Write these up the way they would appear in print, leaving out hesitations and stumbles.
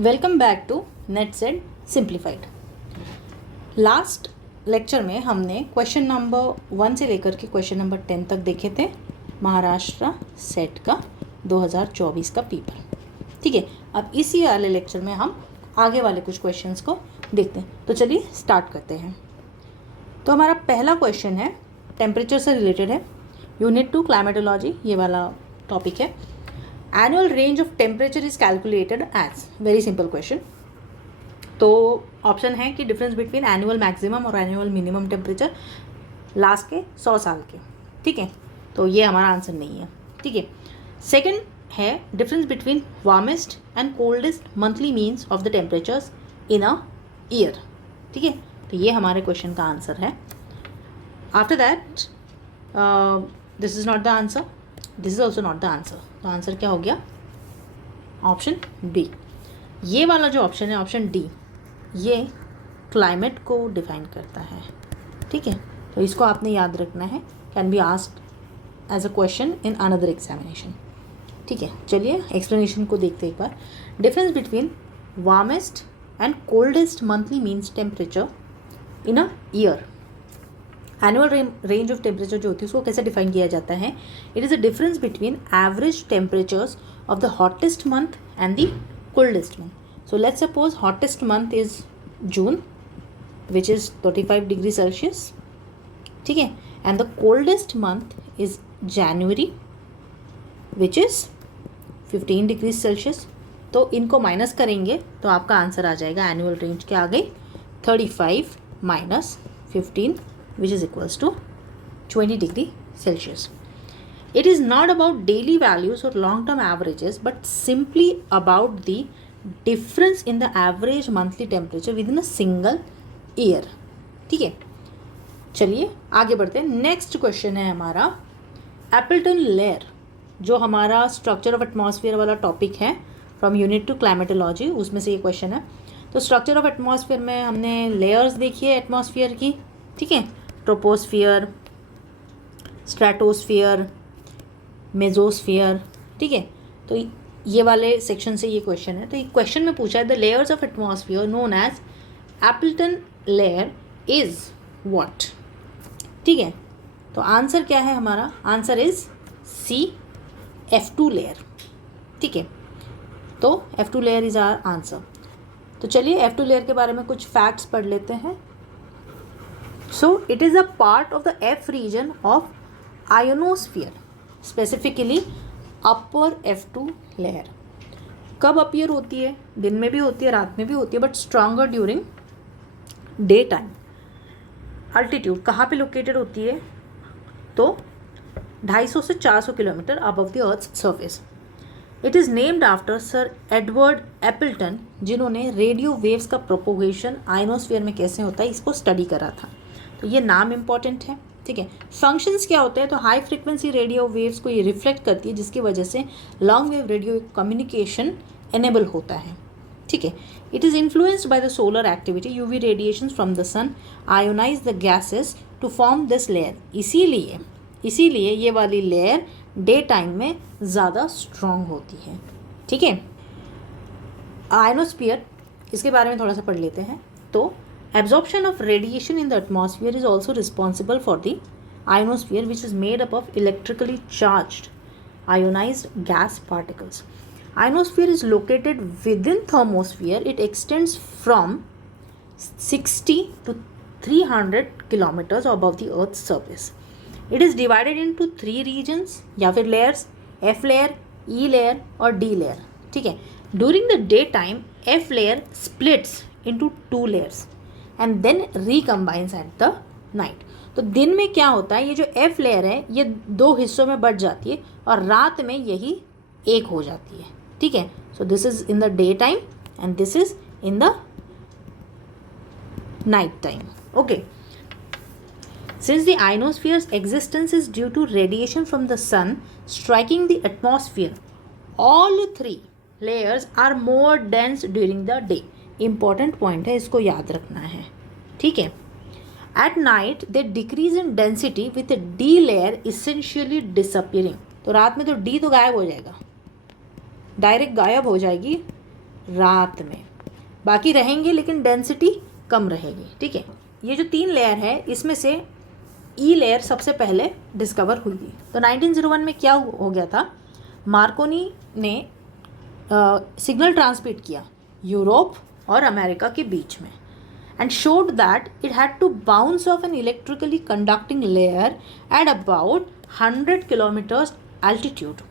Welcome back to NetSet simplified. Last lecture में हमने question number 1 से लेकर के क्वेश्चन नंबर 10 तक देखे थे महाराष्ट्र सेट का 2024 का पेपर। ठीक है, अब इसी वाले लेक्चर में हम आगे वाले कुछ क्वेश्चंस को देखते हैं। तो चलिए स्टार्ट करते हैं। तो हमारा पहला क्वेश्चन है, टेम्परेचर से रिलेटेड है, यूनिट 2 क्लाइमेटोलॉजी, ये वाला टॉपिक है। Annual range of temperature is calculated as, very simple question. तो ऑप्शन है कि डिफरेंस बिटवीन एनुअल मैक्सिमम और एनुअल मिनिमम टेम्परेचर लास्ट के 100 साल के। ठीक है, तो ये हमारा आंसर नहीं है। ठीक है, सेकंड है difference between warmest and coldest monthly means of the temperatures in a year. ठीक है, तो ये हमारे क्वेश्चन का आंसर है। After that this is not the answer, this is also not the answer. तो आंसर क्या हो गया? Option D. ये वाला जो ऑप्शन है, ऑप्शन डी, ये क्लाइमेट को डिफाइन करता है। ठीक है, तो इसको आपने याद रखना है, can be asked as a question in another examination. ठीक है, चलिए एक्सप्लेनेशन को देखते हैं एक बार। Difference between warmest and coldest monthly means temperature in a year. Annual range of temperature जो होती है उसको कैसे डिफाइन किया जाता है? It is a difference between average temperatures of the hottest month and the coldest month. So let's suppose hottest month is June which is 35 degree Celsius. ठीक है, and the coldest month is January which is 15 degree Celsius. तो इनको minus करेंगे तो आपका answer आ जाएगा, annual range क्या आ गई, 35 minus 15 which is equals to 20 degree Celsius. It is not about daily values or long-term averages, but simply about the difference in the average monthly temperature within a single year. ठीक है, चलिए आगे बढ़ते हैं। Next question है हमारा Appleton layer, जो हमारा स्ट्रक्चर ऑफ एटमॉस्फेयर वाला टॉपिक है फ्रॉम यूनिट 2 क्लाइमेटोलॉजी, उसमें से ये क्वेश्चन है। तो स्ट्रक्चर ऑफ एटमॉस्फेयर में हमने लेयर्स देखी है एटमॉस्फेयर की। ठीक है, ट्रोपोस्फियर, स्ट्रेटोस्फियर, मेजोस्फियर। ठीक है, तो ये वाले सेक्शन से ये क्वेश्चन है। तो ये क्वेश्चन में पूछा है the layers of atmosphere known as Appleton layer is what. ठीक है, तो आंसर क्या है हमारा? Answer is C, F2 layer. ठीक है, तो F2 layer is our answer. तो चलिए F2 लेयर के बारे में कुछ फैक्ट्स पढ़ लेते हैं। So it is a part of the F region of ionosphere, specifically upper F2 layer. कब अपीयर होती है? दिन में भी होती है, रात में भी होती है, but stronger during day time. Altitude कहाँ पे लोकेटेड होती है? तो 250 से 400 kilometre above the earth surface. It is named after sir Edward Appleton, जिन्होंने रेडियो वेव्स का प्रोपोगेशन आयनोस्फीयर में कैसे होता है इसको स्टडी करा था। तो ये नाम इम्पॉर्टेंट है। ठीक है, फंक्शंस क्या होते हैं? तो हाई फ्रिक्वेंसी रेडियो वेव्स को ये रिफ्लेक्ट करती है, जिसकी वजह से long wave radio communication enable होता है। ठीक है, it is influenced by the solar activity, UV radiation from the sun ionize the gases to form this layer. इसीलिए ये वाली लेयर डे टाइम में ज़्यादा स्ट्रॉन्ग होती है। ठीक है, आयनोस्फीयर, इसके बारे में थोड़ा सा पढ़ लेते हैं। तो absorption of radiation in the atmosphere is also responsible for the ionosphere, which is made up of electrically charged ionized gas particles. Ionosphere is located within thermosphere. It extends from 60 to 300 kilometers above the earth's surface. It is divided into 3 regions या फिर layers, F layer, E layer और D layer. ठीक है, during the daytime F layer splits into 2 layers and then recombines at the night. तो दिन में क्या होता है, ये जो F लेयर है ये 2 हिस्सों में बढ़ जाती है और रात में यही एक हो जाती है। ठीक है, so this is in the day time and this is in the night time. Okay, since the ionosphere's existence is due to radiation from the sun striking the atmosphere, all 3 layers are more dense during the day. Important point है, इसको याद रखना है। ठीक है, at night they decrease in density with D layer essentially disappearing. तो रात में तो डी तो गायब हो जाएगा, डायरेक्ट गायब हो जाएगी रात में, बाकी रहेंगे लेकिन डेंसिटी कम रहेगी। ठीक है, ये जो 3 लेयर है इसमें से ई लेयर सबसे पहले डिस्कवर हुई थी। तो 1901 में क्या हो गया था, मार्कोनी ने सिग्नल ट्रांसमिट किया यूरोप और अमेरिका के बीच में, and showed that it had to bounce off an electrically conducting layer at about 100 kilometers altitude.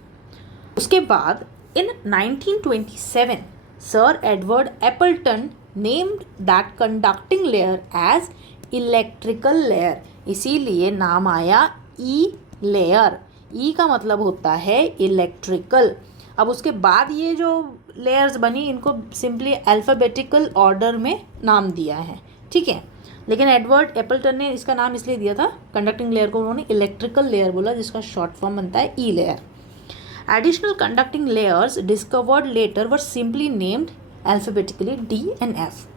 उसके बाद in 1927 Sir Edward Appleton named that conducting layer as electrical layer. इसीलिए नाम आया E layer. E का मतलब होता है इलेक्ट्रिकल। अब उसके बाद ये जो लेयर्स बनी इनको सिंपली अल्फ़ाबेटिकल ऑर्डर में नाम दिया है। ठीक है, लेकिन एडवर्ड एप्पलटन ने इसका नाम इसलिए दिया था, कंडक्टिंग लेयर को उन्होंने इलेक्ट्रिकल लेयर बोला, जिसका शॉर्ट फॉर्म बनता है E layer. Additional conducting layers discovered later were simply named alphabetically D and F.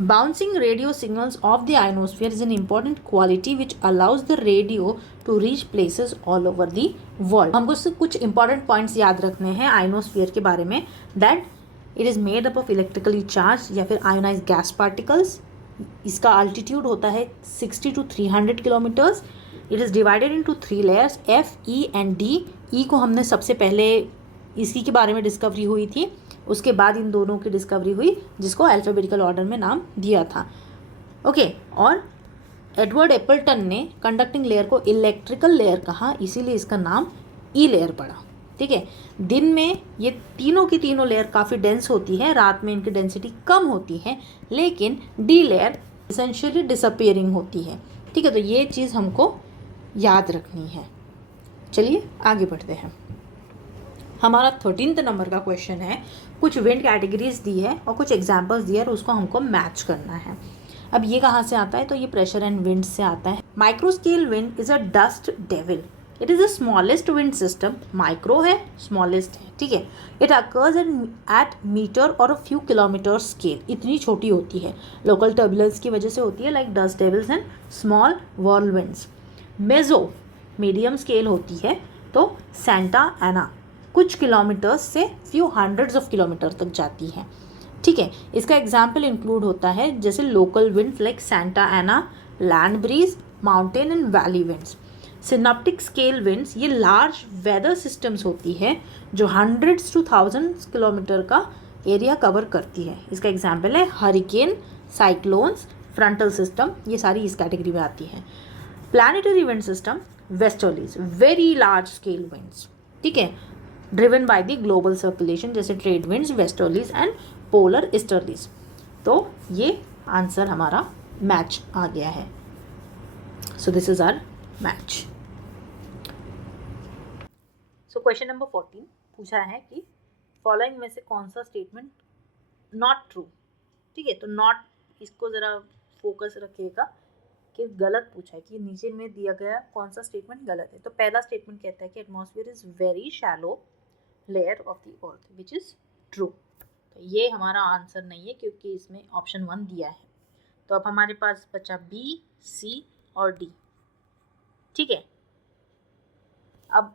Bouncing radio signals off the ionosphere is an important quality which allows the radio to reach places all over the world. हमको सिर्फ कुछ important points याद रखने हैं ionosphere के बारे में, that it is made up of electrically charged या फिर ionized gas particles. इसका altitude होता है 60 to 300 kilometers. It is divided into 3 layers F, E and D. E को हमने सबसे पहले इसी के बारे में डिस्कवरी हुई थी, उसके बाद इन दोनों की डिस्कवरी हुई जिसको अल्फ़ाबेटिकल ऑर्डर में नाम दिया था। ओके, और एडवर्ड एप्पलटन ने कंडक्टिंग लेयर को इलेक्ट्रिकल लेयर कहा, इसीलिए इसका नाम ई लेयर पड़ा। ठीक है, दिन में ये तीनों की तीनों लेयर काफ़ी डेंस होती है, रात में इनकी डेंसिटी कम होती है, लेकिन डी लेयर एसेंशियली डिसअपियरिंग होती है। ठीक है, तो ये चीज़ हमको याद रखनी है। चलिए आगे बढ़ते हैं। हमारा 13th नंबर का क्वेश्चन है, कुछ विंड कैटेगरीज दी है और कुछ एग्जाम्पल्स दिए और उसको हमको मैच करना है। अब ये कहाँ से आता है, तो ये प्रेशर एंड विंड से आता है। Micro scale wind is a dust devil. It is the smallest wind system. Micro है, स्मॉलेस्ट है। ठीक है, इट अकर्स एट मीटर और अ फ्यू किलोमीटर स्केल। इतनी छोटी होती है, लोकल टर्बुलेंस की वजह से होती है, like dust devils and small whirlwinds. Meso medium scale होती है, तो सेंटा एना कुछ किलोमीटर्स से फ्यू हंड्रेड्स ऑफ किलोमीटर तक जाती है। ठीक है, इसका एग्जाम्पल इंक्लूड होता है जैसे local winds like Santa Ana, land breeze, mountain and valley winds. Synoptic scale winds ये लार्ज वेदर सिस्टम्स होती है जो हंड्रेड्स टू थाउजेंड्स किलोमीटर का एरिया कवर करती है। इसका एग्जाम्पल है हरिकेन, साइक्लोन्स, फ्रंटल सिस्टम, ये सारी इस कैटेगरी में आती है। Planetary wind system, westerlies, very large scale winds. ठीक है, driven by the global circulation, जैसे trade winds, westerlies and polar easterlies. तो ये आंसर हमारा मैच आ गया है। So this is our match. So question number 14 पूछा है कि फॉलोइंग में से कौन सा स्टेटमेंट नॉट ट्रू। ठीक है, तो नॉट इसको ज़रा फोकस रखिएगा कि गलत पूछा है, कि नीचे में दिया गया कौन सा स्टेटमेंट गलत है। तो पहला स्टेटमेंट कहता है कि atmosphere is very shallow layer of the earth, which is true. तो ये हमारा आंसर नहीं है क्योंकि इसमें ऑप्शन 1 दिया है। तो अब हमारे पास बचा बी, सी और डी। ठीक है, अब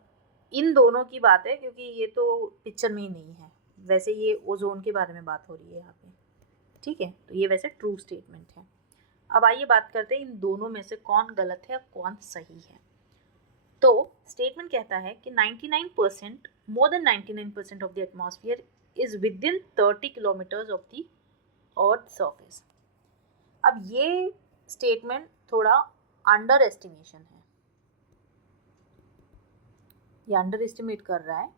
इन दोनों की बात है क्योंकि ये तो पिक्चर में ही नहीं है, वैसे ये ओजोन के बारे में बात हो रही है यहाँ पे। ठीक है, तो ये वैसे ट्रू स्टेटमेंट है। अब आइए बात करते हैं इन दोनों में से कौन गलत है और कौन सही है। तो स्टेटमेंट कहता है कि 99%, more than 99% of the atmosphere is within 30 kilometers of the earth surface. अब ये स्टेटमेंट थोड़ा अंडर एस्टिमेशन है, ये अंडर एस्टिमेट कर रहा है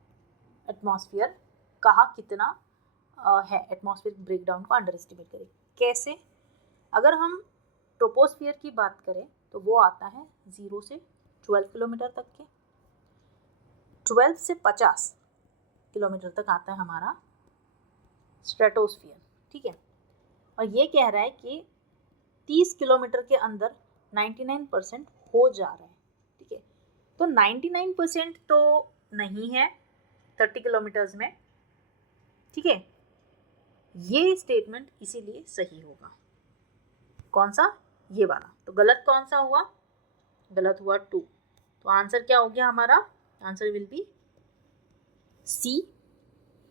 एटमॉस्फेयर कहाँ कितना है, एटमॉस्फेयर ब्रेकडाउन को अंडर एस्टिमेट करें। कैसे? अगर हम ट्रोपोस्फियर की बात करें तो वो आता है 0 से 12 किलोमीटर तक के, 12 से 50 किलोमीटर तक आता है हमारा स्ट्रेटोस्फियर। ठीक है, और ये कह रहा है कि 30 किलोमीटर के अंदर 99% हो जा रहा है। ठीक है, तो 99% तो नहीं है 30 किलोमीटर्स में। ठीक है, ये स्टेटमेंट इसीलिए सही होगा। कौन सा? ये वाला। तो गलत कौन सा हुआ? गलत हुआ 2। तो आंसर क्या हो गया हमारा? Answer will be C,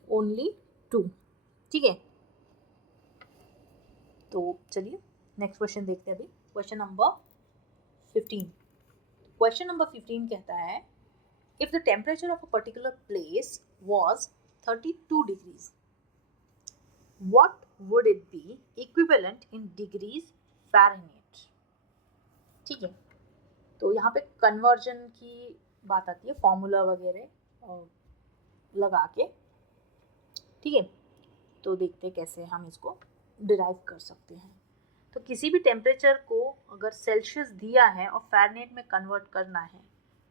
only 2। ठीक है, तो चलिए नेक्स्ट क्वेश्चन देखते हैं अभी, क्वेश्चन नंबर 15। क्वेश्चन नंबर 15 कहता है if the temperature of a particular place was 32 degrees what would it be equivalent in degrees Fahrenheit. ठीक है, तो यहाँ पे कन्वर्जन की बात आती है, फॉर्मूला वगैरह लगा के। ठीक है, तो देखते हैं कैसे हम इसको डिराइव कर सकते हैं। तो किसी भी टेम्परेचर को अगर सेल्सियस दिया है और फ़ारेनहाइट में कन्वर्ट करना है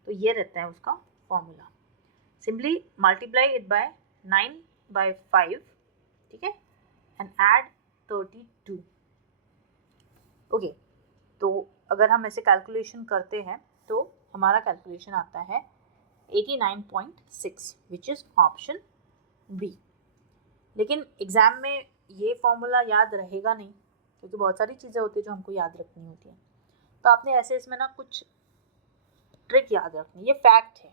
तो ये रहता है उसका formula. Simply multiply it by 9/5, ठीक है, एंड ऐड 32। ओके, तो अगर हम ऐसे कैलकुलेशन करते हैं तो हमारा कैलकुलेशन आता है 89.6 विच इज़ ऑप्शन बी। लेकिन एग्ज़ाम में ये फॉर्मूला याद रहेगा नहीं, क्योंकि बहुत सारी चीज़ें होती है जो हमको याद रखनी होती हैं। तो आपने ऐसे इसमें ना कुछ ट्रिक याद रखनी, ये फैक्ट है,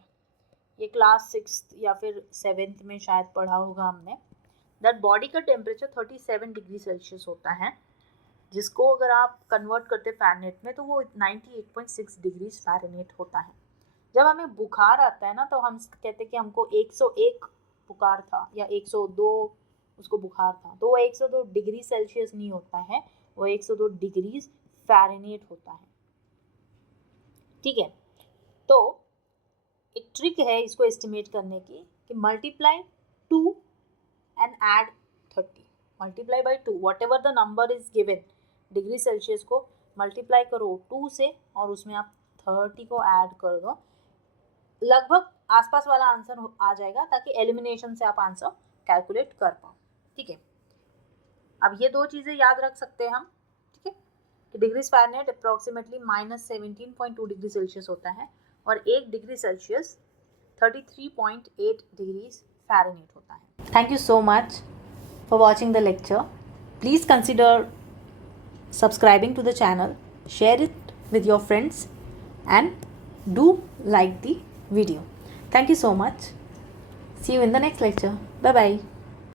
ये क्लास 6 या फिर 7th में शायद पढ़ा होगा हमने, दैट बॉडी का टेम्परेचर 37 डिग्री सेल्सियस होता है, जिसको अगर आप कन्वर्ट करते फ़ारेनहाइट में तो वो 98.6 डिग्री फ़ारेनहाइट होता है। जब हमें बुखार आता है ना तो हम कहते हैं कि हमको 101 बुखार था या 102 उसको बुखार था, तो वो 102 डिग्री सेल्सियस नहीं होता है, वो 102 डिग्री फ़ारेनहाइट होता है। ठीक है, तो एक ट्रिक है इसको एस्टिमेट करने की कि multiply 2 and add 30, multiply by 2, what ever the number is given degree Celsius को मल्टीप्लाई करो 2 से और उसमें आप 30 को ऐड कर दो, लगभग आसपास वाला आंसर आ जाएगा, ताकि एलिमिनेशन से आप आंसर कैलकुलेट कर पाओ। ठीक है, अब ये दो चीज़ें याद रख सकते हैं हम। ठीक है, कि degree Fahrenheit approximately -17.2 degree Celsius होता है और 1 डिग्री सेल्सियस 33.8 डिग्री फ़ारेनहाइट होता है। Thank you so much for watching the lecture. Please consider subscribing to the channel, share it with your friends and do like the video. Thank you so much. See you in the next lecture. Bye bye.